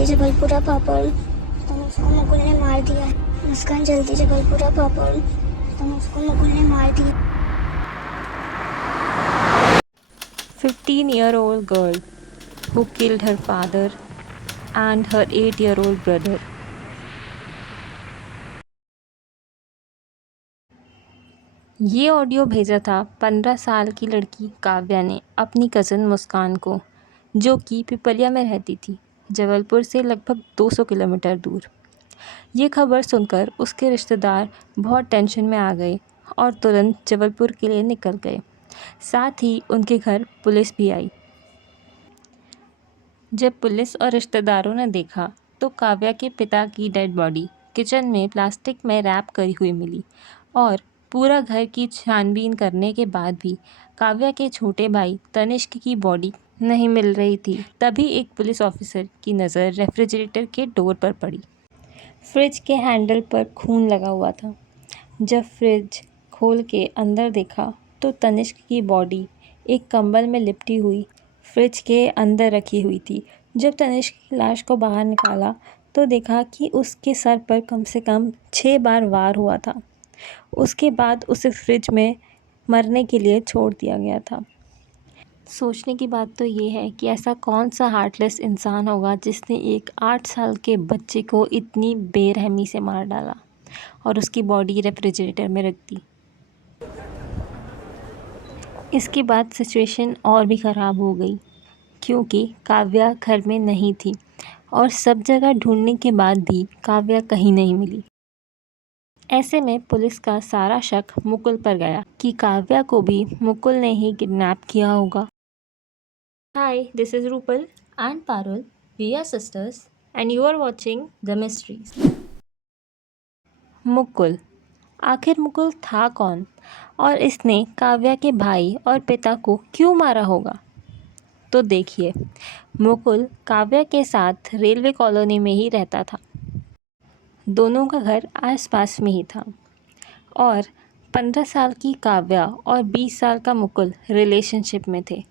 जल्दी जबलपुरा पापड़, तुम उसको मुकुल ने मार दिया है। मुस्कान जल्दी जबलपुरा पापड़, तुम उसको मुकुल ने मार दिया। 15-year-old girl who killed her father and her 8-year-old brother. ये ऑडियो भेजा था 15 साल की लड़की काव्या ने अपनी कज़न मुस्कान को, जो कि पिपलिया में रहती थी, जबलपुर से लगभग 200 किलोमीटर दूर। ये खबर सुनकर उसके रिश्तेदार बहुत टेंशन में आ गए और तुरंत जबलपुर के लिए निकल गए। साथ ही उनके घर पुलिस भी आई। जब पुलिस और रिश्तेदारों ने देखा तो काव्या के पिता की डेड बॉडी किचन में प्लास्टिक में रैप करी हुई मिली और पूरा घर की छानबीन करने के बाद भी काव्या के छोटे भाई तनिष्क की बॉडी नहीं मिल रही थी। तभी एक पुलिस ऑफिसर की नज़र रेफ्रिजरेटर के डोर पर पड़ी। फ्रिज के हैंडल पर खून लगा हुआ था। जब फ्रिज खोल के अंदर देखा तो तनिष्क की बॉडी एक कंबल में लिपटी हुई फ्रिज के अंदर रखी हुई थी। जब तनिष्क की लाश को बाहर निकाला तो देखा कि उसके सर पर कम से कम 6 बार वार हुआ था। उसके बाद उसे फ्रिज में मरने के लिए छोड़ दिया गया था। सोचने की बात तो ये है कि ऐसा कौन सा हार्टलेस इंसान होगा जिसने एक 8 साल के बच्चे को इतनी बेरहमी से मार डाला और उसकी बॉडी रेफ्रिजरेटर में रख दी। इसके बाद सिचुएशन और भी ख़राब हो गई क्योंकि काव्या घर में नहीं थी और सब जगह ढूंढने के बाद भी काव्या कहीं नहीं मिली। ऐसे में पुलिस का सारा शक मुकुल पर गया कि काव्या को भी मुकुल ने ही किडनैप किया होगा। Hi, this is Rupal and Parul, we are sisters and you are watching the mysteries. Mukul, आखिर मुकुल था कौन और इसने काव्या के भाई और पिता को क्यों मारा होगा? तो देखिए, मुकुल काव्या के साथ रेलवे कॉलोनी में ही रहता था। दोनों का घर आसपास में ही था और 15 साल की काव्या और 20 साल का मुकुल रिलेशनशिप में थे।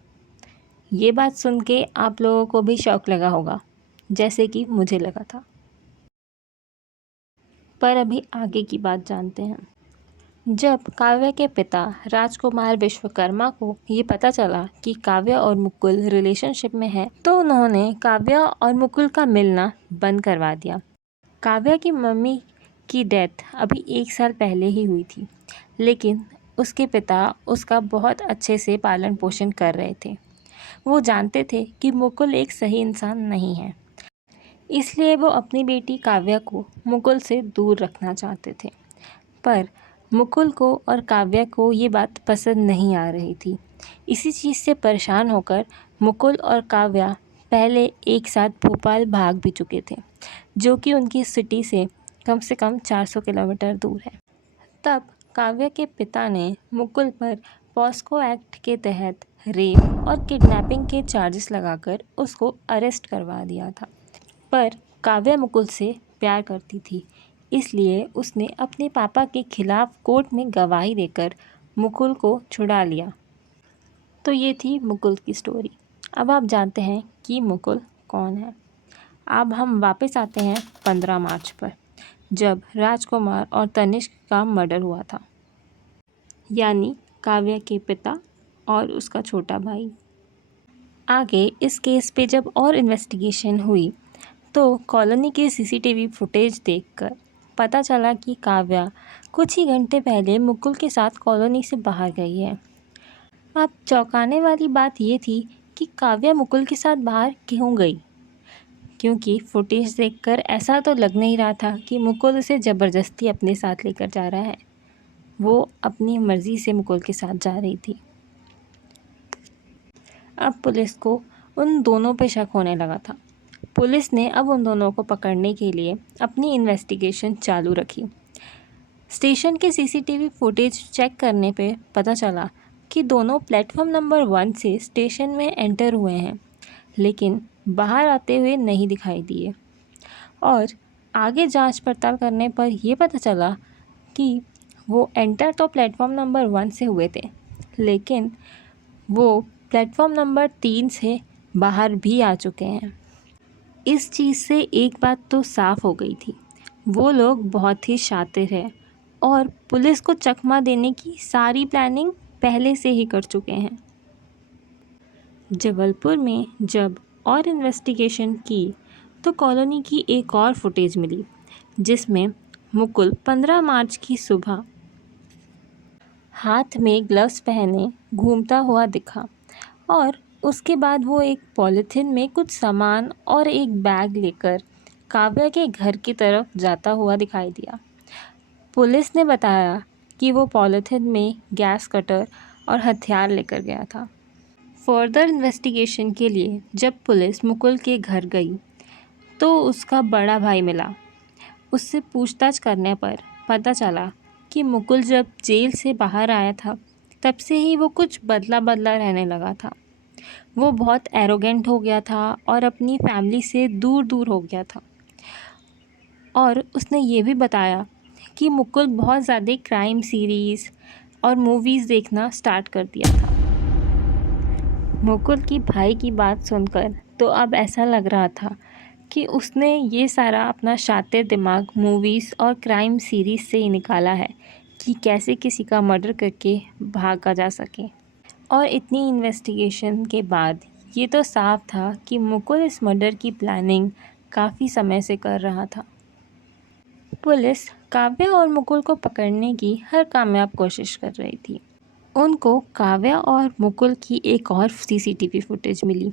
ये बात सुन के आप लोगों को भी शौक लगा होगा, जैसे कि मुझे लगा था। पर अभी आगे की बात जानते हैं। जब काव्या के पिता राजकुमार विश्वकर्मा को ये पता चला कि काव्या और मुकुल रिलेशनशिप में है तो उन्होंने काव्या और मुकुल का मिलना बंद करवा दिया। काव्या की मम्मी की डेथ अभी 1 साल पहले ही हुई थी, लेकिन उसके पिता उसका बहुत अच्छे से पालन पोषण कर रहे थे। वो जानते थे कि मुकुल एक सही इंसान नहीं है, इसलिए वो अपनी बेटी काव्या को मुकुल से दूर रखना चाहते थे। पर मुकुल को और काव्या को ये बात पसंद नहीं आ रही थी। इसी चीज़ से परेशान होकर मुकुल और काव्या पहले एक साथ भोपाल भाग भी चुके थे, जो कि उनकी सिटी से कम 400 किलोमीटर दूर है। तब काव्या के पिता ने मुकुल पर पॉस्को एक्ट के तहत रेप और किडनैपिंग के चार्जेस लगाकर उसको अरेस्ट करवा दिया था। पर काव्या मुकुल से प्यार करती थी, इसलिए उसने अपने पापा के खिलाफ कोर्ट में गवाही देकर मुकुल को छुड़ा लिया। तो ये थी मुकुल की स्टोरी। अब आप जानते हैं कि मुकुल कौन है। अब हम वापस आते हैं 15 मार्च पर, जब राजकुमार और तनिष्क का मर्डर हुआ था, यानी काव्या के पिता और उसका छोटा भाई। आगे इस केस पे जब और इन्वेस्टिगेशन हुई तो कॉलोनी के सीसीटीवी फुटेज देखकर पता चला कि काव्या कुछ ही घंटे पहले मुकुल के साथ कॉलोनी से बाहर गई है। अब चौंकाने वाली बात ये थी कि काव्या मुकुल के साथ बाहर क्यों गई, क्योंकि फुटेज देखकर ऐसा तो लग नहीं रहा था कि मुकुल उसे ज़बरदस्ती अपने साथ लेकर जा रहा है। वो अपनी मर्ज़ी से मुकुल के साथ जा रही थी। अब पुलिस को उन दोनों पे शक होने लगा था। पुलिस ने अब उन दोनों को पकड़ने के लिए अपनी इन्वेस्टिगेशन चालू रखी। स्टेशन के सीसीटीवी फुटेज चेक करने पे पता चला कि दोनों प्लेटफॉर्म नंबर 1 से स्टेशन में एंटर हुए हैं, लेकिन बाहर आते हुए नहीं दिखाई दिए। और आगे जांच पड़ताल करने पर यह पता चला कि वो एंटर तो प्लेटफॉर्म नंबर 1 से हुए थे, लेकिन वो प्लेटफॉर्म नंबर 3 से बाहर भी आ चुके हैं। इस चीज़ से एक बात तो साफ हो गई थी, वो लोग बहुत ही शातिर हैं और पुलिस को चकमा देने की सारी प्लानिंग पहले से ही कर चुके हैं। जबलपुर में जब और इन्वेस्टिगेशन की तो कॉलोनी की एक और फुटेज मिली जिसमें मुकुल 15 मार्च की सुबह हाथ में ग्लव्स पहने घूमता हुआ दिखा और उसके बाद वो एक पॉलीथिन में कुछ सामान और एक बैग लेकर काव्या के घर की तरफ जाता हुआ दिखाई दिया। पुलिस ने बताया कि वो पॉलीथिन में गैस कटर और हथियार लेकर गया था। फर्दर इन्वेस्टिगेशन के लिए जब पुलिस मुकुल के घर गई तो उसका बड़ा भाई मिला। उससे पूछताछ करने पर पता चला कि मुकुल जब जेल से बाहर आया था तब से ही वो कुछ बदला बदला रहने लगा था। वो बहुत एरोगेंट हो गया था और अपनी फैमिली से दूर दूर हो गया था। और उसने ये भी बताया कि मुकुल बहुत ज़्यादा क्राइम सीरीज़ और मूवीज़ देखना स्टार्ट कर दिया था। मुकुल की भाई की बात सुनकर तो अब ऐसा लग रहा था कि उसने ये सारा अपना शातिर दिमाग मूवीज़ और क्राइम सीरीज़ से ही निकाला है कि कैसे किसी का मर्डर करके भागा जा सके। और इतनी इन्वेस्टिगेशन के बाद ये तो साफ था कि मुकुल इस मर्डर की प्लानिंग काफ़ी समय से कर रहा था। पुलिस काव्या और मुकुल को पकड़ने की हर कामयाब कोशिश कर रही थी। उनको काव्या और मुकुल की एक और सीसीटीवी फुटेज मिली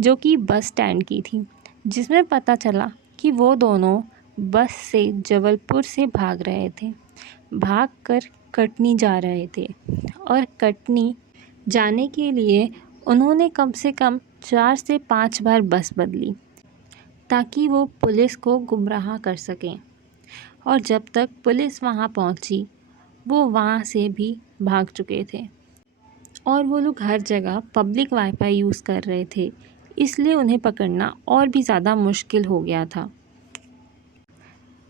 जो कि बस स्टैंड की थी, जिसमें पता चला कि वो दोनों बस से जबलपुर से भाग रहे थे, भागकर कटनी जा रहे थे और कटनी जाने के लिए उन्होंने कम से कम 4 से 5 बार बस बदली ताकि वो पुलिस को गुमराह कर सकें। और जब तक पुलिस वहाँ पहुँची वो वहाँ से भी भाग चुके थे और वो लोग हर जगह पब्लिक वाईफाई यूज़ कर रहे थे, इसलिए उन्हें पकड़ना और भी ज़्यादा मुश्किल हो गया था।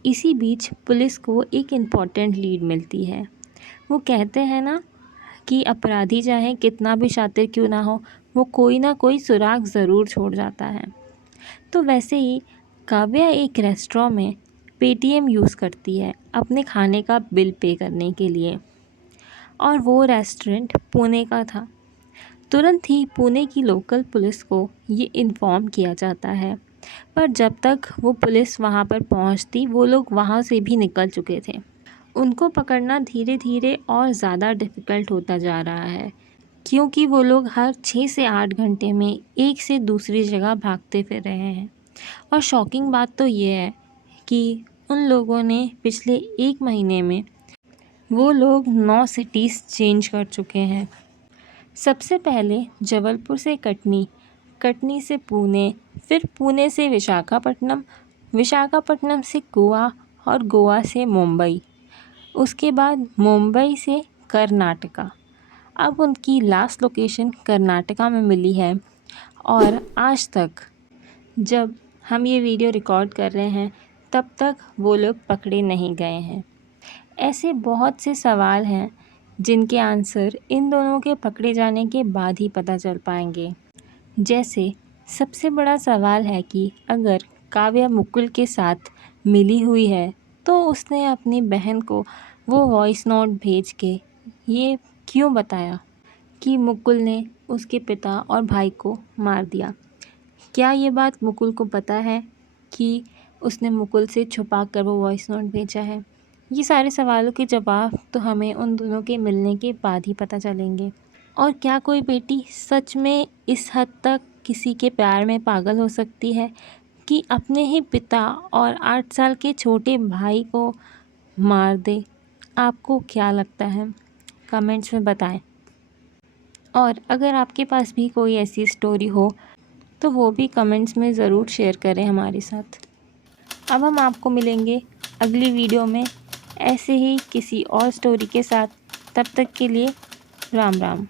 इसी बीच पुलिस को एक इम्पॉर्टेंट लीड मिलती है। वो कहते हैं ना कि अपराधी चाहे कितना भी शातिर क्यों ना हो, वो कोई ना कोई सुराग ज़रूर छोड़ जाता है। तो वैसे ही काव्या एक रेस्टोरेंट में पेटीएम यूज़ करती है अपने खाने का बिल पे करने के लिए और वो रेस्टोरेंट पुणे का था। तुरंत ही पुणे की लोकल पुलिस को ये इन्फॉर्म किया जाता है, पर जब तक वो पुलिस वहाँ पर पहुँचती वो लोग वहाँ से भी निकल चुके थे। उनको पकड़ना धीरे धीरे और ज़्यादा डिफ़िकल्ट होता जा रहा है क्योंकि वो लोग हर 6 से 8 घंटे में एक से दूसरी जगह भागते फिर रहे हैं। और शॉकिंग बात तो ये है कि उन लोगों ने पिछले 1 महीने में वो लोग 9 सिटीज़ चेंज कर चुके हैं। सबसे पहले जबलपुर से कटनी, कटनी से पुणे, फिर पुणे से विशाखापट्टनम, विशाखापट्टनम से गोवा और गोवा से मुंबई, उसके बाद मुंबई से कर्नाटका। अब उनकी लास्ट लोकेशन कर्नाटका में मिली है और आज तक जब हम ये वीडियो रिकॉर्ड कर रहे हैं तब तक वो लोग पकड़े नहीं गए हैं। ऐसे बहुत से सवाल हैं जिनके आंसर इन दोनों के पकड़े जाने के बाद ही पता चल पाएंगे। जैसे सबसे बड़ा सवाल है कि अगर काव्या मुकुल के साथ मिली हुई है तो उसने अपनी बहन को वो वॉइस नोट भेज के ये क्यों बताया कि मुकुल ने उसके पिता और भाई को मार दिया। क्या ये बात मुकुल को पता है कि उसने मुकुल से छुपा कर वो वॉइस नोट भेजा है? ये सारे सवालों के जवाब तो हमें उन दोनों के मिलने के बाद ही पता चलेंगे। और क्या कोई बेटी सच में इस हद तक किसी के प्यार में पागल हो सकती है कि अपने ही पिता और 8 साल के छोटे भाई को मार दे? आपको क्या लगता है? कमेंट्स में बताएं। और अगर आपके पास भी कोई ऐसी स्टोरी हो तो वो भी कमेंट्स में ज़रूर शेयर करें हमारे साथ। अब हम आपको मिलेंगे अगली वीडियो में ऐसे ही किसी और स्टोरी के साथ। तब तक के लिए राम राम।